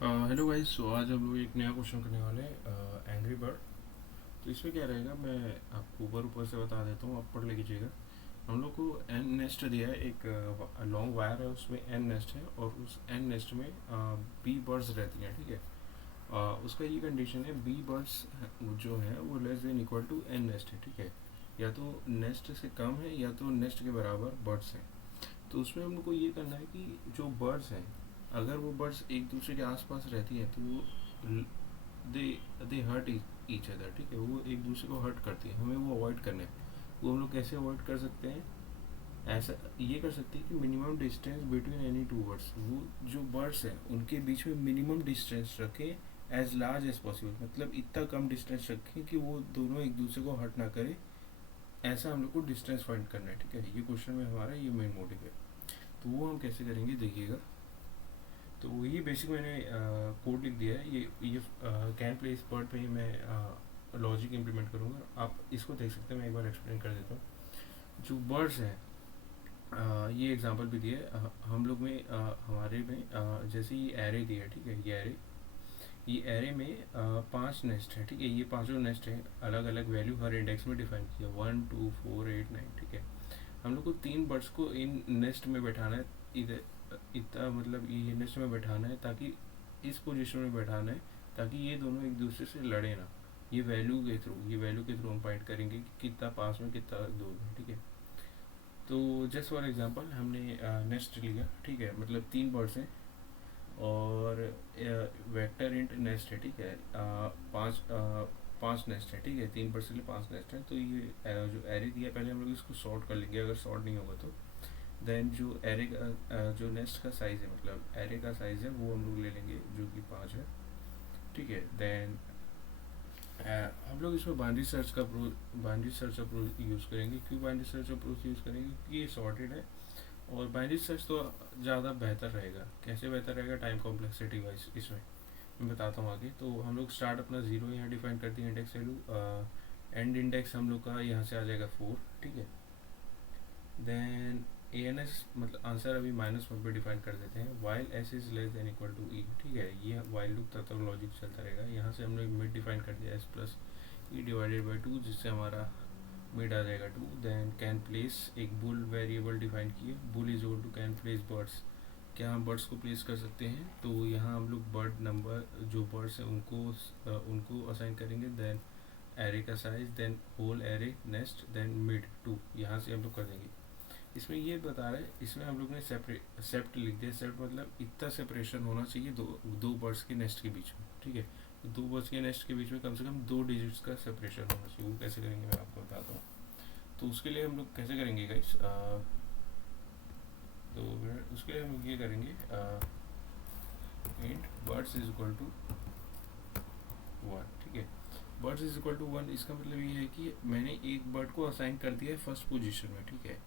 Hello guys. सो आज हम लोग एक नया क्वेश्चन करने वाले हैं, एंग्री बर्ड। तो इसमें क्या रहेगा, मैं आपको ऊपर ऊपर से बता देता हूँ, आप पढ़ लीजिएगा। हम लोग को एन नेस्ट दिया है, एक लॉन्ग वायर है, उसमें एन नेस्ट है और उस एन नेस्ट में बी बर्ड्स रहती हैं। ठीक है। उसका ये कंडीशन है, बी बर्ड्स जो है वो less than equal to n nest है। ठीक है। या तो नेस्ट से कम है या तो नेस्ट के बराबर बर्ड्स हैं। तो उसमें हम लोग को ये करना है कि जो बर्ड्स हैं, अगर वो बर्ड्स एक दूसरे के आसपास रहती हैं तो वो दे दे हर्ट ईच अदर। ठीक है। वो एक दूसरे को हर्ट करती हैं, हमें वो अवॉइड करना है। वो हम लोग कैसे अवॉइड कर सकते हैं? ऐसा ये कर सकते हैं कि minimum distance between any two birds, वो जो बर्ड्स हैं उनके बीच में मिनिमम डिस्टेंस रखें, एज लार्ज एज पॉसिबल। मतलब इतना कम डिस्टेंस रखें कि वो दोनों एक दूसरे को हर्ट ना करें। ऐसा हम लोग को डिस्टेंस फाइंड करना है। ठीक है। ये क्वेश्चन में हमारा ये मेन मोटिव है। तो वो हम कैसे करेंगे देखिएगा। तो वही बेसिक मैंने कोड लिख दिया है। ये कैन प्लेस वर्ड पे ही मैं लॉजिक इम्प्लीमेंट करूँगा। आप इसको देख सकते हैं, मैं एक बार एक्सप्लेन कर देता हूँ। जो बर्ड्स हैं, ये एग्जांपल भी दिए हम लोग में, हमारे में जैसे ये एरे दिया है। ठीक है। ये एरे में 5 नेस्ट है। ठीक है। ये पांचों नेस्ट है, अलग अलग वैल्यू हर इंडेक्स में डिफाइन किया, 1 2 4 8 9। ठीक है। हम लोग को 3 बर्ड्स को इन नेस्ट में बैठाना है। इधर इतना मतलब ये नेस्ट में बैठाना है, ताकि इस पोजीशन में बैठाना है, ताकि ये दोनों एक दूसरे से लड़े ना। ये वैल्यू के थ्रू हम फाइंड करेंगे कि कितना पास में कितना दूर में। ठीक है। तो जस्ट फॉर एग्जांपल हमने नेस्ट लिया। ठीक है। मतलब 3 बर्ड्स हैं और वेक्टर इंट नेस्ट है। ठीक है। पाँच नेस्ट है। ठीक है। 3 बर्ड्स के लिए 5 नेस्ट है। तो ये जो एरे दिया, पहले हम लोग इसको सॉर्ट कर लेंगे, अगर सॉर्ट नहीं होगा तो। देन जो एरे का जो नेस्ट का साइज़ है, मतलब एरे का साइज़ है, वो हम लोग ले लेंगे जो कि 5 है। ठीक है। देन हम लोग इसमें बाइनरी सर्च अप्रोच यूज़ करेंगे। क्यों बाइनरी सर्च अप्रोच यूज़ करेंगे? क्योंकि ये सॉर्टेड है। और बाइनरी सर्च तो ज़्यादा बेहतर रहेगा। कैसे बेहतर रहेगा? टाइम कॉम्प्लेक्सिटी वाइज इसमें मैं बताता हूँ आगे। तो हम लोग स्टार्ट अपना 0 यहाँ डिफाइन करते हैं, इंडेक्स वैल्यू। एंड इंडेक्स हम लोग का यहाँ से आ जाएगा 4। ठीक है। देन ए एन एस मतलब आंसर अभी -1 पे डिफाइन कर देते हैं, while s is less than equal to e. ठीक है। ये वाइल लूप तब तक लॉजिक चलता रहेगा। यहाँ से हमने मिड डिफाइन कर दिया, S plus E divided by 2, जिससे हमारा मिड आ जाएगा 2। देन कैन प्लेस एक बुल वेरिएबल डिफाइन किए, bool is equal to can place birds. क्या हम बर्ड्स को प्लेस कर सकते हैं? तो यहाँ हम लोग बर्ड नंबर जो बर्ड्स हैं उनको असाइन करेंगे। देन एरे का size, then whole array nest, then mid 2, यहाँ से हम लोग कर देंगे। इसमें ये बता रहा है, इसमें हम लोग ने सेप्ट लिख दिया। सेप्ट मतलब इतना सेपरेशन होना चाहिए दो दो बर्ड्स के नेस्ट के बीच में। ठीक है। तो 2 बर्ड्स के नेस्ट के बीच में कम से कम 2 डिजिट्स का सेपरेशन होना चाहिए। वो कैसे करेंगे मैं आपको बताता हूँ। तो उसके लिए हम लोग कैसे करेंगे गाइस? तो उसके लिए हम लोग ये करेंगे, int birds is equal to 1। ठीक है। बर्ड्स इज इक्वल टू 1, इसका मतलब ये है कि मैंने एक बर्ड को असाइन कर दिया है फर्स्ट पोजीशन में। ठीक है।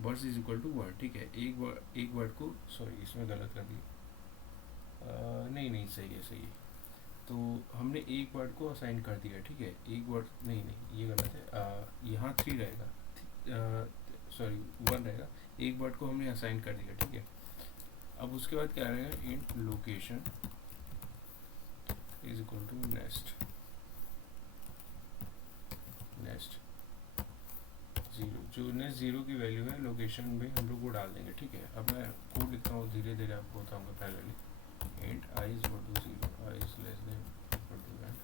Birds is equal to 1। ठीक है। एक वर्ड को, सॉरी इसमें गलत कर दिया, नहीं नहीं, सही है सही है। तो हमने एक वर्ड को असाइन कर दिया। ठीक है। एक वर्ड, नहीं नहीं, ये गलत है। यहाँ 3 रहेगा, सॉरी 1 रहेगा। एक वर्ड को हमने असाइन कर दिया। ठीक है। अब उसके बाद क्या रहेगा? Int location is equal to nest nest 0। जो नेक्स्ट 0 की वैल्यू है लोकेशन में हम लोग वो डाल देंगे। ठीक है। अब मैं कोड लिखता हूँ, धीरे धीरे आपको बताऊँगा। पहले int I is equal to 0, I is less than equal to n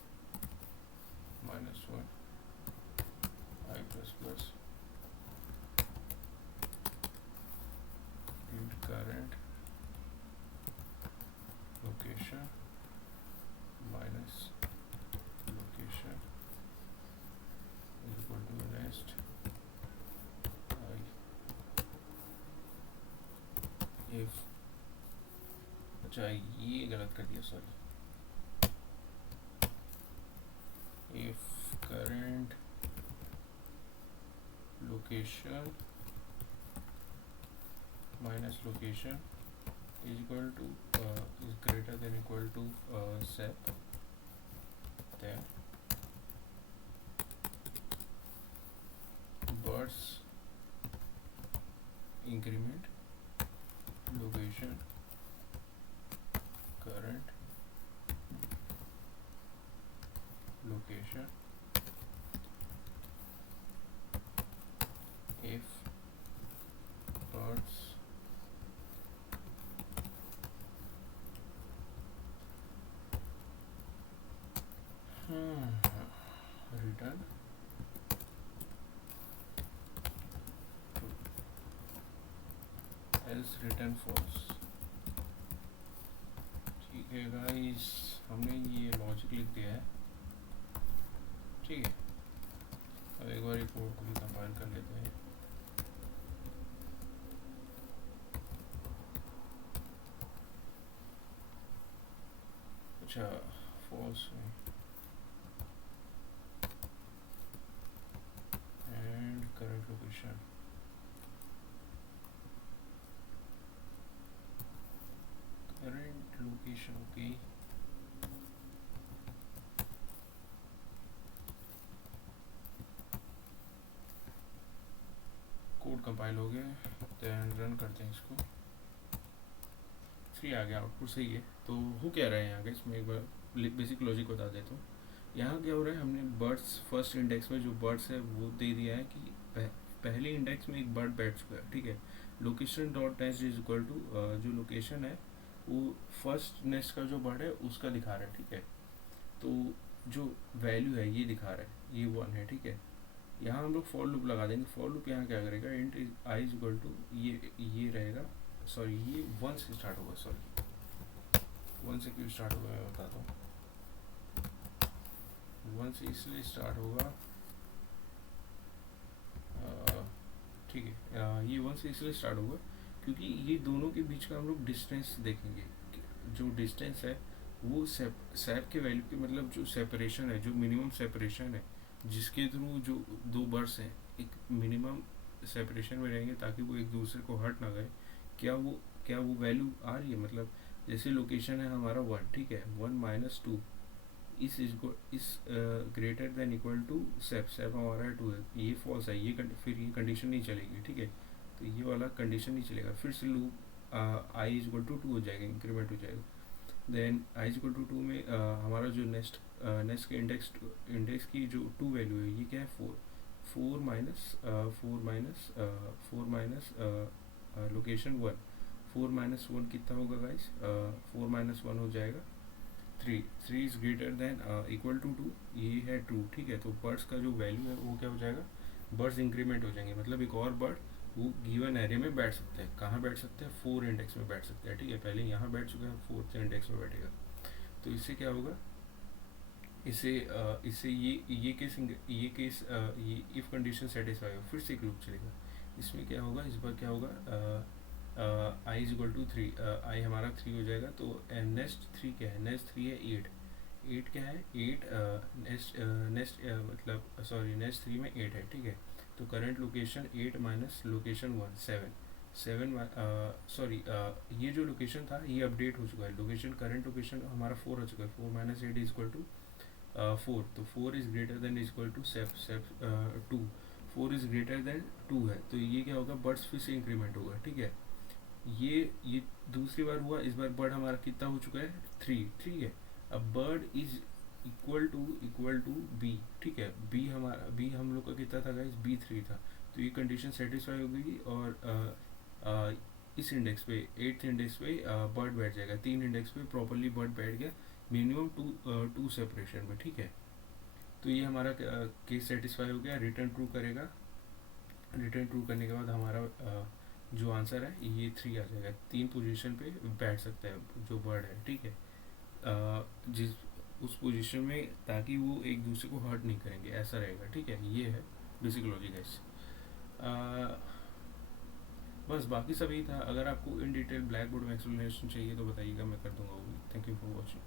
-1 I plus plus int current location minus location is equal to next I if, अच्छा ये गलत कर दिया, sorry. If current location minus location is equal to is greater than equal to sep, then birds increment location current location if birds return else return false। ठीक है guys, हमने ये logic लिख दिया है। ठीक है, अब एक बार कोड को भी कंपाइल कर लेते हैं। अच्छा, फॉल्स में and current location, current location okay. Code compile हो गया, देन रन करते हैं इसको। 3 आ गया, आउटपुट सही है। तो हो क्या रहा है यहाँ का, इसमें एक बार बेसिक लॉजिक बता देता हूँ। यहाँ क्या हो रहा है, हमने बर्ड्स फर्स्ट इंडेक्स में जो बर्ड्स है वो दे दिया है कि पहले इंडेक्स में एक बर्ड बैठ चुका है। ठीक है, location dot nest is equal to जो लोकेशन है वो फर्स्ट नेस्ट का जो बर्ड है उसका दिखा रहा है। ठीक है, तो जो वैल्यू है ये दिखा रहा है, ये 1 है। ठीक है, यहाँ हम लोग फॉर लूप लगा देंगे। फॉर लूप यहाँ क्या करेगा, int I is equal to ये रहेगा, सॉरी ये 1 से स्टार्ट होगा, सॉरी 1 से क्यों स्टार्ट होगा मैं बताता हूँ। 1 से इसलिए स्टार्ट होगा, ठीक है, ये 1 से इसलिए स्टार्ट होगा क्योंकि ये दोनों के बीच का हम लोग डिस्टेंस देखेंगे। जो डिस्टेंस है वो सैप के वैल्यू के, मतलब जो सेपरेशन है, जो मिनिमम सेपरेशन है जिसके थ्रू जो दो बर्ड्स हैं एक मिनिमम सेपरेशन में रहेंगे ताकि वो एक दूसरे को हट ना गए, क्या वो वैल्यू आ रही है। मतलब जैसे लोकेशन है हमारा 1, ठीक है, 1 माइनस 2 इस ग्रेटर देन इक्वल टू सेप हमारा 2 है, ये फॉल्स है, फिर ये कंडीशन नहीं चलेगी। ठीक है, तो ये वाला कंडीशन नहीं चलेगा, फिर से loop I is equal to 2 हो जाएगा, इंक्रीमेंट हो जाएगा। Then I is equal to 2 में हमारा जो नेक्स्ट के इंडेक्स की जो 2 वैल्यू है ये क्या है, 4 माइनस लोकेशन 1, 4 माइनस 1 कितना होगा गाइस, 4 माइनस 1 हो जाएगा 3 is greater than equal to 2, ये है 2। ठीक है, तो बर्ड्स का जो वैल्यू है वो क्या हो जाएगा, बर्ड्स इंक्रीमेंट हो जाएंगे, मतलब एक और बर्ड वो गिवन एरे में बैठ सकते हैं। कहाँ बैठ सकते हैं, 4 इंडेक्स में बैठ सकते हैं। ठीक है, पहले यहाँ बैठ चुका है, 4th इंडेक्स में बैठेगा। तो इससे क्या होगा, इससे ये केस ये इफ कंडीशन सेटिस्फाई हो फिर से एक लूप चलेगा। इसमें क्या होगा, इस बार क्या होगा, आई इज इक्वल टू 3, आई हमारा 3 हो जाएगा। तो नेक्स्ट 3 क्या है, नेक्स्ट 3 है 8 क्या है 8, नेक्स्ट 3 में 8 है। ठीक है, तो current location 8 minus location 1 7, sorry ये जो लोकेशन था ये अपडेट हो चुका है, लोकेशन करंट लोकेशन हमारा 4 हो चुका है। 4 माइनस 8 इज इक्वल टू 4, तो 4 is greater than is equal to सेप 2, 4 इज ग्रेटर देन 2 है, तो ये क्या होगा, बर्ड्स फिर से इंक्रीमेंट होगा। ठीक है, ये दूसरी बार हुआ, इस बार बर्ड हमारा कितना हो चुका है 3। ठीक है, अब bird is equal to B. ठीक है, बी हम लोग का कितना था गाइस, बी 3 था। तो ये कंडीशन सेटिस्फाई हो गई और इस इंडेक्स पे 8th इंडेक्स पे बर्ड बैठ जाएगा, 3 इंडेक्स पे प्रॉपरली बर्ड बैठ गया, मिनिमम 2 सेपरेशन में। ठीक है, तो ये हमारा केस सेटिस्फाई हो गया, रिटर्न ट्रू करेगा। रिटर्न ट्रू करने के बाद हमारा जो आंसर है ये 3 आ जाएगा, 3 पोजीशन पे बैठ सकता है जो बर्ड है। ठीक है, जिस उस पोजीशन में, ताकि वो एक दूसरे को हर्ट नहीं करेंगे, ऐसा रहेगा। ठीक है, ये है बेसिक लॉजिक गाइस। बस बाकी सब यही था। अगर आपको इन डिटेल ब्लैक बोर्ड में एक्सप्लेनेशन चाहिए तो बताइएगा, मैं कर दूंगा वो भी। Thank you for watching.